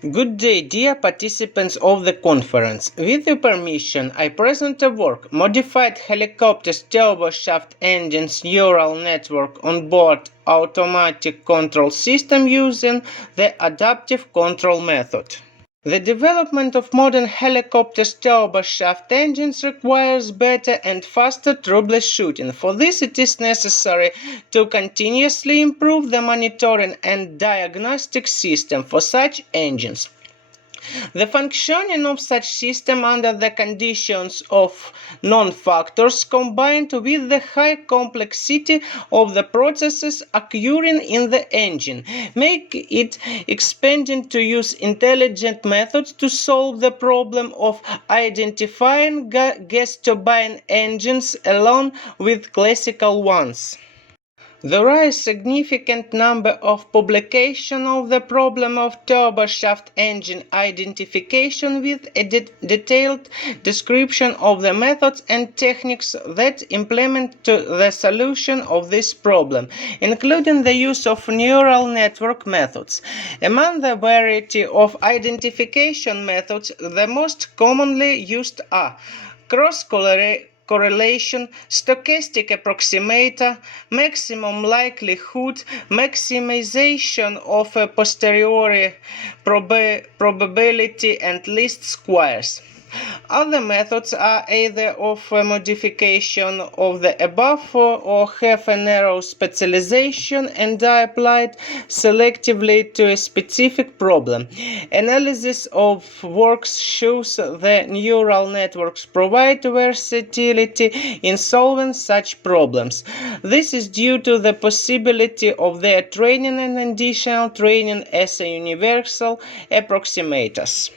Good day, dear participants of the conference. With your permission, I present a work, Modified Helicopters Turboshaft Engines Neural Network on Board Automatic Control System using the Adaptive Control Method. The development of modern helicopters turboshaft engines requires better and faster troubleshooting. For this, it is necessary to continuously improve the monitoring and diagnostic system for such engines. The functioning of such system under the conditions of known factors combined with the high complexity of the processes occurring in the engine make it expedient to use intelligent methods to solve the problem of identifying gas turbine engines along with classical ones. There are a significant number of publications of the problem of turboshaft engine identification with a detailed description of the methods and techniques that implement the solution of this problem, including the use of neural network methods. Among the variety of identification methods, the most commonly used are cross-correlation, stochastic approximator, maximum likelihood, maximization of a posteriori probability, and least squares. Other methods are either of a modification of the above or have a narrow specialization and are applied selectively to a specific problem. Analysis of works shows the neural networks provide versatility in solving such problems. This is due to the possibility of their training and additional training as a universal approximators.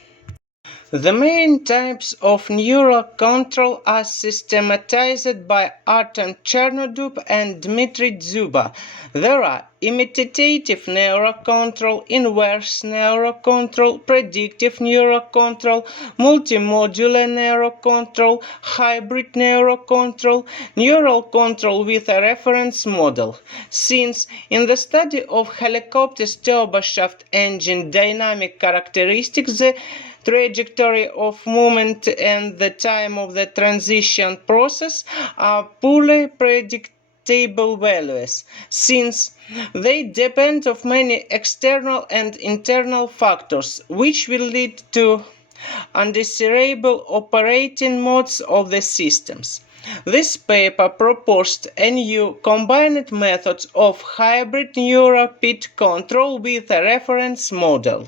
The main types of neural control are systematized by Artem Chernodub and Dmitry Dzuba. There are imitative neural control, inverse neural control, predictive neural control, multimodular neural control, hybrid neural control with a reference model. Since in the study of helicopters turboshaft engine dynamic characteristics, the trajectory of movement and the time of the transition process are poorly predictable values, since they depend on many external and internal factors, which will lead to undesirable operating modes of the systems. This paper proposed a new combined method of hybrid neural pit control with a reference model.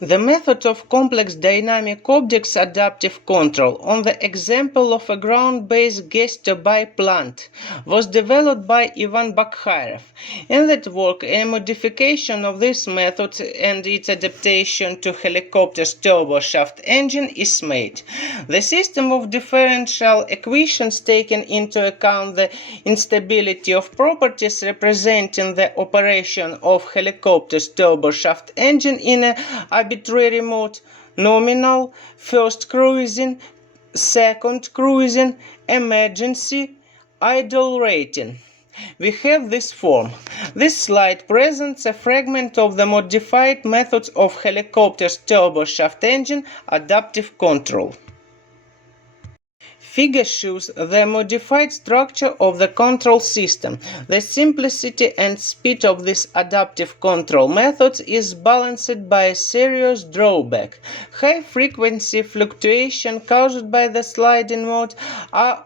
The method of complex dynamic objects adaptive control, on the example of a ground-based gas turbine plant, was developed by Ivan Bakhayrev. In that work, a modification of this method and its adaptation to helicopter's turboshaft engine is made. The system of differential equations taking into account the instability of properties representing the operation of helicopter's turboshaft engine in a arbitrary mode, nominal, first cruising, second cruising, emergency, idle rating. We have this form. This slide presents a fragment of the modified methods of helicopter's turboshaft engine adaptive control. Figure shows the modified structure of the control system. The simplicity and speed of this adaptive control method is balanced by a serious drawback. High-frequency fluctuation caused by the sliding mode are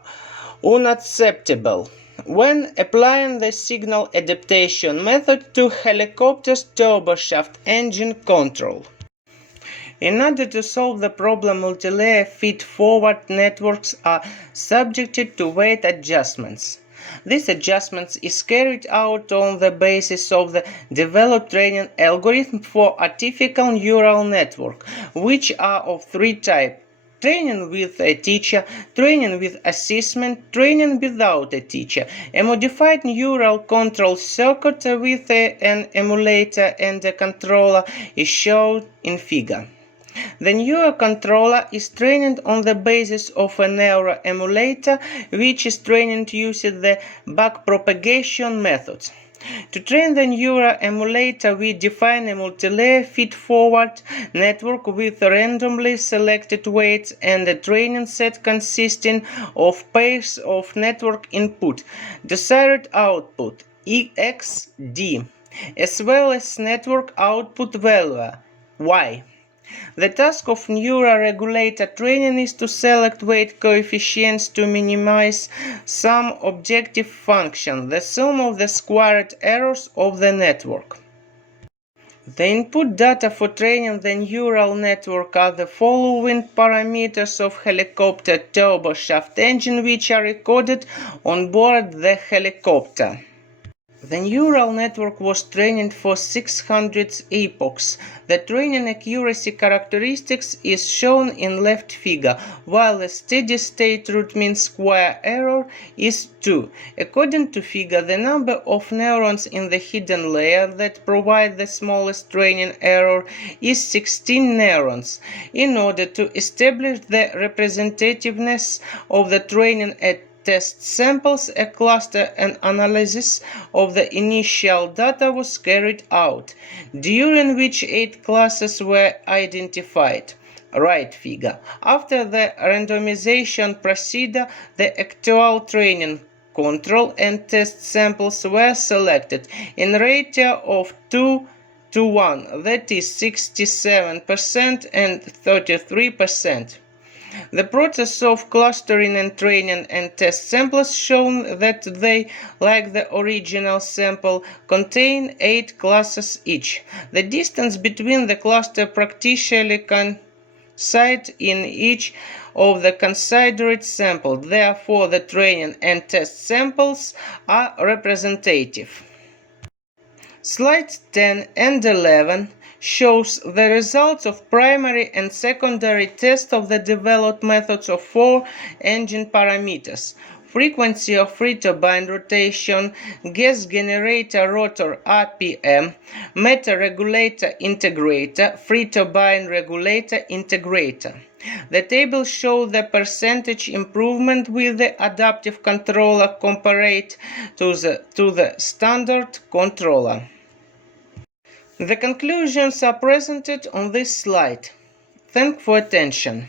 unacceptable when applying the signal adaptation method to helicopter's turboshaft engine control. In order to solve the problem, multilayer feed-forward networks are subjected to weight adjustments. This adjustment is carried out on the basis of the developed training algorithm for artificial neural network, which are of three types: training with a teacher, training with assessment, training without a teacher. A modified neural control circuit with an emulator and a controller is shown in figure. The neural controller is trained on the basis of a neural emulator, which is trained using the backpropagation method. To train the neural emulator, we define a multi-layer feed-forward network with randomly selected weights and a training set consisting of pairs of network input, desired output, XD, as well as network output value, Y. The task of neural regulator training is to select weight coefficients to minimize some objective function, the sum of the squared errors of the network. The input data for training the neural network are the following parameters of helicopter turboshaft engine, which are recorded on board the helicopter. The neural network was trained for 600 epochs. The training accuracy characteristics is shown in left figure, while the steady-state root mean square error is 2. According to figure, the number of neurons in the hidden layer that provide the smallest training error is 16 neurons. In order to establish the representativeness of the training at test samples, a cluster and analysis of the initial data was carried out, during which 8 classes were identified. Right figure. After the randomization procedure, the actual training, control, and test samples were selected in ratio of 2 to 1, that is 67% and 33%. The process of clustering and training and test samples shown that they, like the original sample, contain 8 classes each. The distance between the cluster practically coincide in each of the considered samples. Therefore, the training and test samples are representative. Slides 10 and 11 shows the results of primary and secondary tests of the developed methods of 4 engine parameters: frequency of free turbine rotation, gas generator rotor RPM, matter regulator integrator, free turbine regulator integrator. The table shows the percentage improvement with the adaptive controller compared to the standard controller. The conclusions are presented on this slide. Thanks for attention.